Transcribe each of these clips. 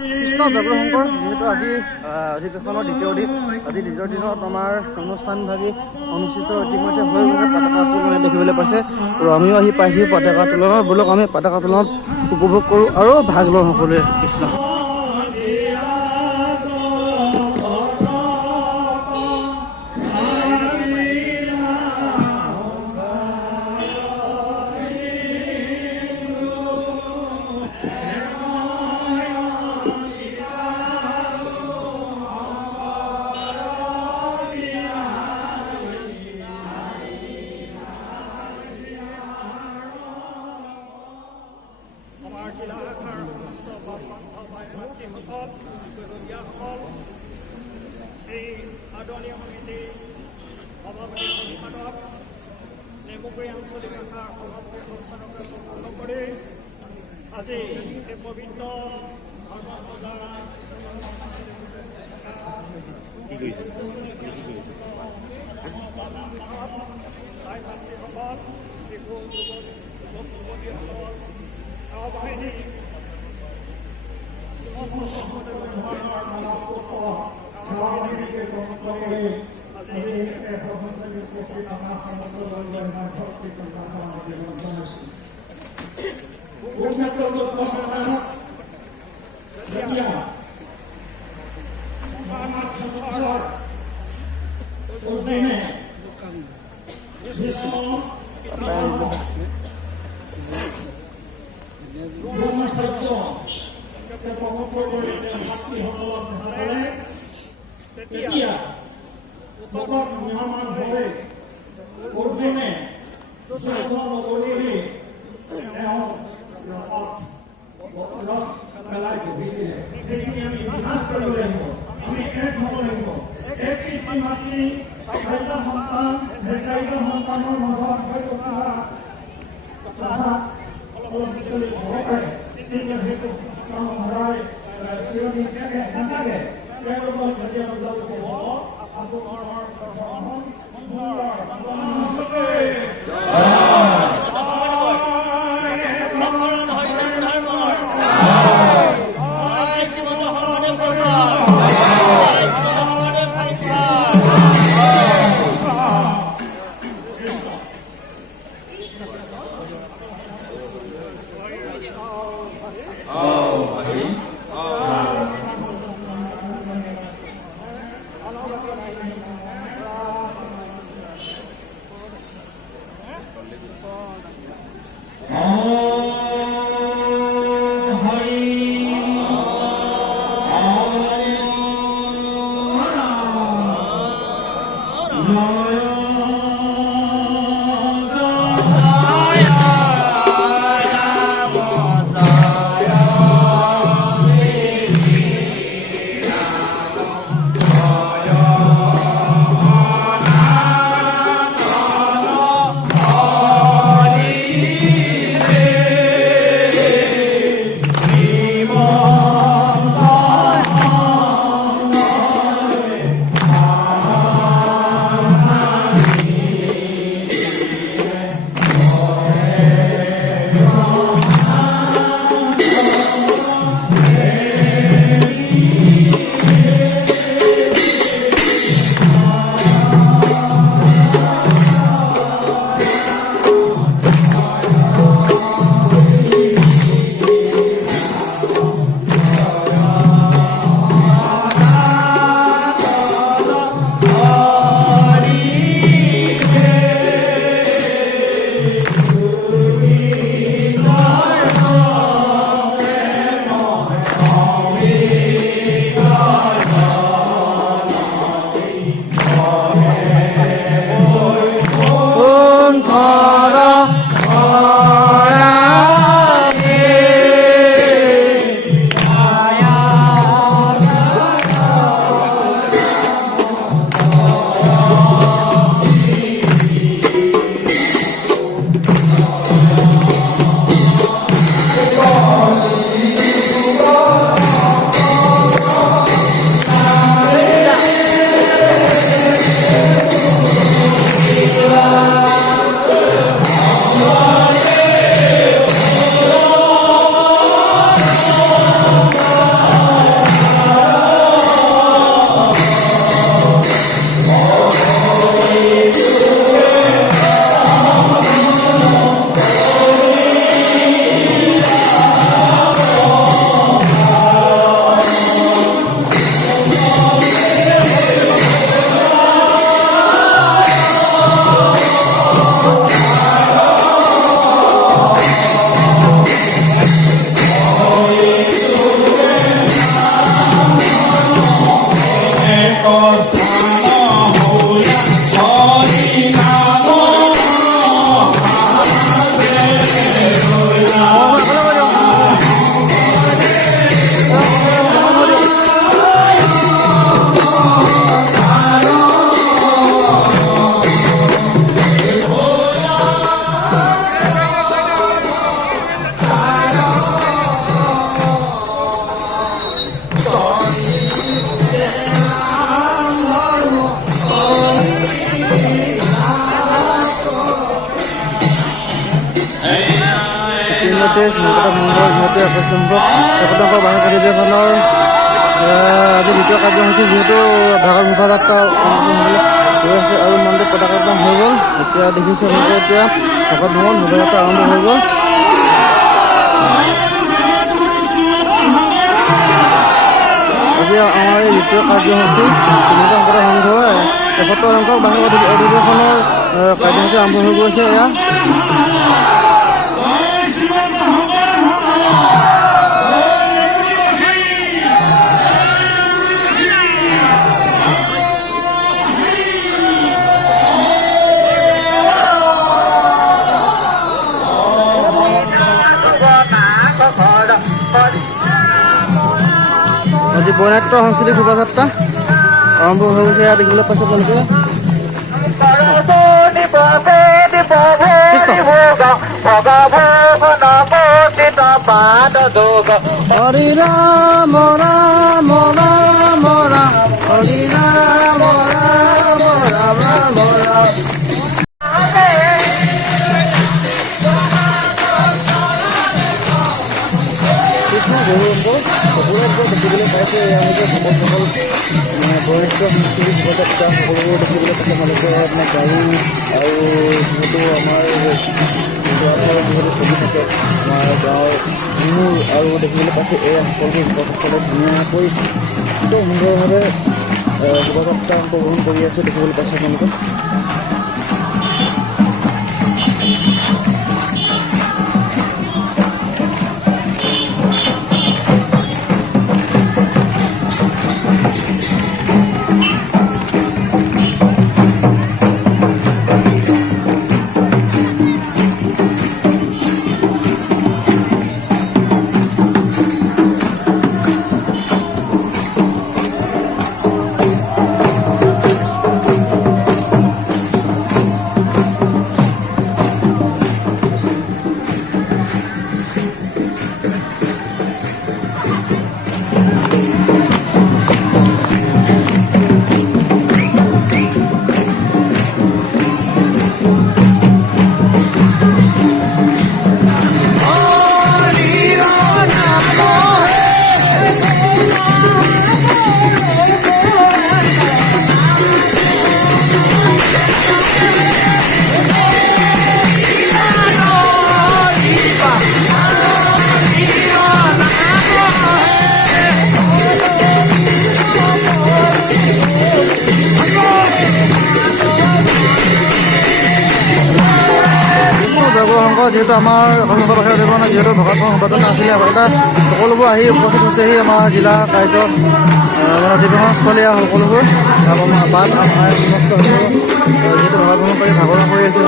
কৃষ্ণ জগশংকৰ যিহেতু আজি অধিৱেশনৰ দ্বিতীয় দিন আজি দ্বিতীয় দিনত আমাৰ অনুষ্ঠানভাগী অনুষ্ঠিত ইতিমধ্যে হৈ গৈছে পতাকা উত্তোলন দেখিবলৈ পাইছে আৰু আমিও আহি পাইছোঁ পতাকা উত্তোলনত বোলক আমি পতাকা উত্তোলনত উপভোগ কৰোঁ আৰু ভাগ লওঁ সকলোৱে কৃষ্ণ আদৰণীয় সমিতি সভাপতি সম্পাদক নেমুগুৰি আঞ্চলিক শাখাৰ সভাপতি সম্পাদকে সম্পন্ন কৰি আজি এই পবিত্ৰ ভাই ভাতৃসকল শিশু যুৱক যুৱতীসকল সেৱাবাহিনী একতাংশ বাৰ্ষিক অধিৱেশনৰ আজি দ্বিতীয় কাৰ্যসূচী যিহেতু ভাগৱত শোভাযাত্ৰা হৈ আছে আৰু মন্দিৰ পতাকা উত্তোলন হৈ গ'ল। এতিয়া দেখিছোঁ এনেকৈ এতিয়া ভাগৱত ভ্ৰমণ শোভাযাত্ৰা আৰম্ভ হৈ গ'ল। আজি আমাৰ এই দ্বিতীয় কাৰ্যসূচী শ্ৰীমন্ত শংকৰদেৱ সংঘৰ ৭১ সংখ্যক বাৰ্ষিক অধিৱেশনৰ কাৰ্যসূচী আৰম্ভ হৈ গৈছে। এয়া আজি বৰ্ণাঢ্য সাংস্কৃতিক শোভাযাত্ৰা আৰম্ভ হৈ গৈছে। এয়া দেখিবলৈ পাইছে আপোনালোকে। হৰি ৰাম ৰাম ৰাম ৰাম হৰি ৰাম ৰাম ৰাম ৰাম ৰাম। কৃষ্ণ গৌৰংগ দেখিবলৈ পাইছে। এওঁলোকে ভকতসকল বয়োজ্যেষ্ঠ সাংস্কৃতিক শোভাযাত্ৰা সকলোবোৰ দেখিবলৈ পাইছে আপোনালোকে। আপোনাৰ গাড়ী আৰু যিহেতু আমাৰ যিহেতু চলি থাকে আমাৰ গাঁৱৰ বিহুৰ আৰু দেখিবলৈ পাইছে এই সকলোবোৰ ভকতসকলে ধুনীয়াকৈ একদম সুন্দৰভাৱে শোভাযাত্ৰা অংশগ্ৰহণ কৰি আছে দেখিবলৈ পাইছে আপোনালোকে। যিহেতু আমাৰ অসমৰ বাহিৰ অধিৱেশন যিহেতু ভকত সম্পাদন আছিলে এটা সকলোবোৰ আহি উপস্থিত হৈছেহি আমাৰ জিলা কাৰ্য অধিৱেশনস্থলী সকলোবোৰ বাট আমাৰ সমস্ত যিহেতু ভকত ভ্ৰমণ কৰি ভাগৱত কৰি আছে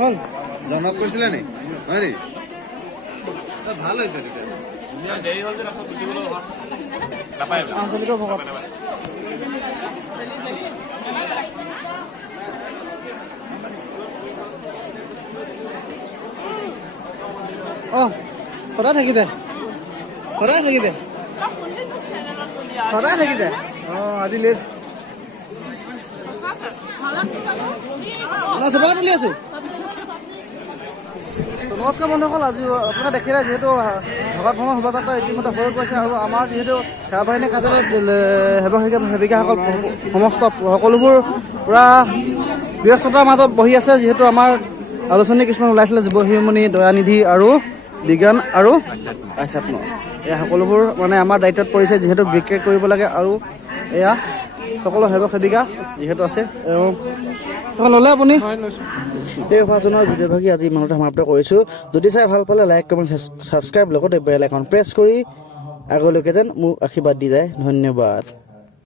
হল জনক কৰিছিলে নি হয় নি ভাল হৈছে আঞ্চলিক ভকত সদায় থাকি দে সদায় থাকি দে সদায় থাকি দে আজি লেজ তুলি আছো। নমস্কাৰ বন্ধুসকল, আজি আপোনাক দেখিলে যিহেতু ভকত ভ্ৰমণ শোভাযাত্ৰা ইতিমধ্যে হৈ গৈছে আৰু আমাৰ যিহেতু সেৱা বাহিনী কাৰ্যালয়ত সেৱিকাসকল সমস্ত সকলোবোৰ পূৰা ব্যস্ততাৰ মাজত বহি আছে। যিহেতু আমাৰ আলোচনী কিছুমান ওলাইছিলে যুৱ শিৰোমণি দয়ানিধি আৰু বিজ্ঞান আৰু আধ্যাত্ম, এয়া সকলোবোৰ মানে আমাৰ দায়িত্বত পৰিছে যিহেতু বিক্ৰী কৰিব লাগে আৰু এয়া সকলো সেৱক সেৱিকা যিহেতু আছে এখন ল'লে আপুনি এই অফাৰজনৰ ভিডিঅ'ভাগি আজি ইমানতে সমাপ্ত কৰিছোঁ। যদি চাই ভাল পালে লাইক কমেণ্ট ছাবস্ক্ৰাইব লগতে বেল আইকন প্ৰেছ কৰি আগলৈকে যেন মোক আশীৰ্বাদ দি যায়। ধন্যবাদ।